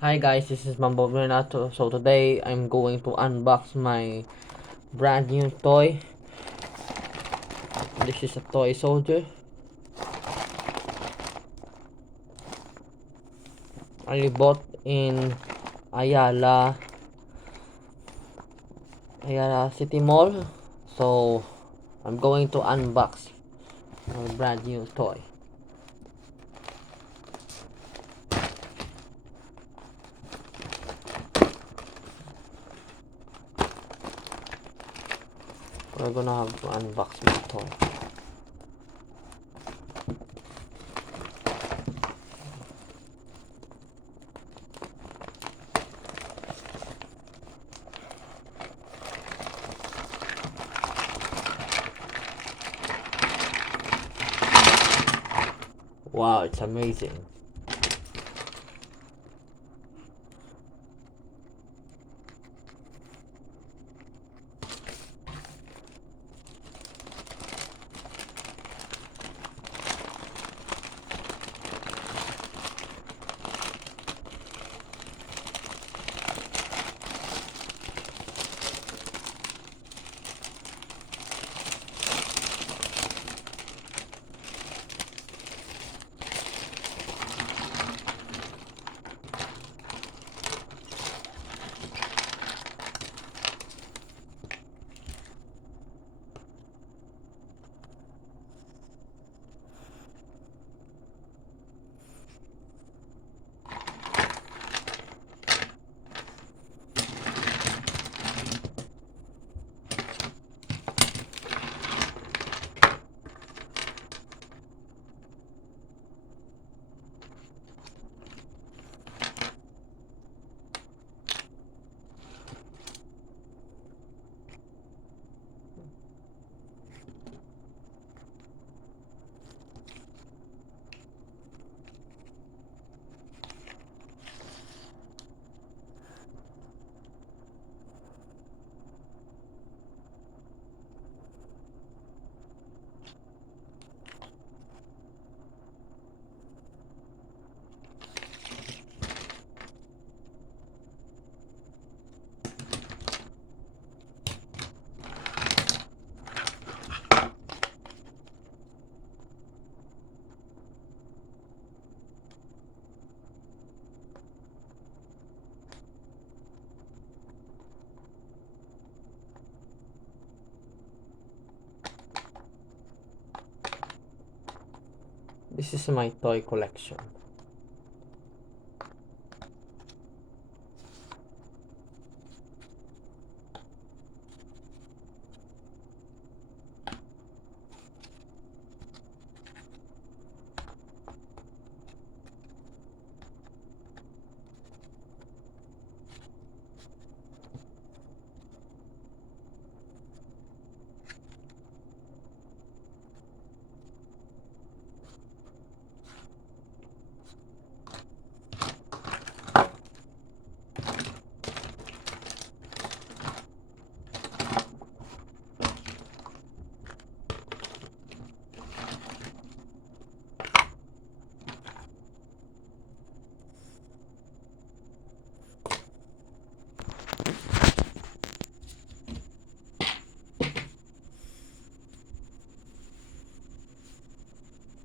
Hi guys, this is Mambo Renato. So today I'm going to unbox my brand new toy. This is a toy soldier. I bought in Ayala Ayala City Mall. So I'm going to unbox my brand new toy. We're gonna have to unbox my toy. Wow, it's amazing. This is my toy collection.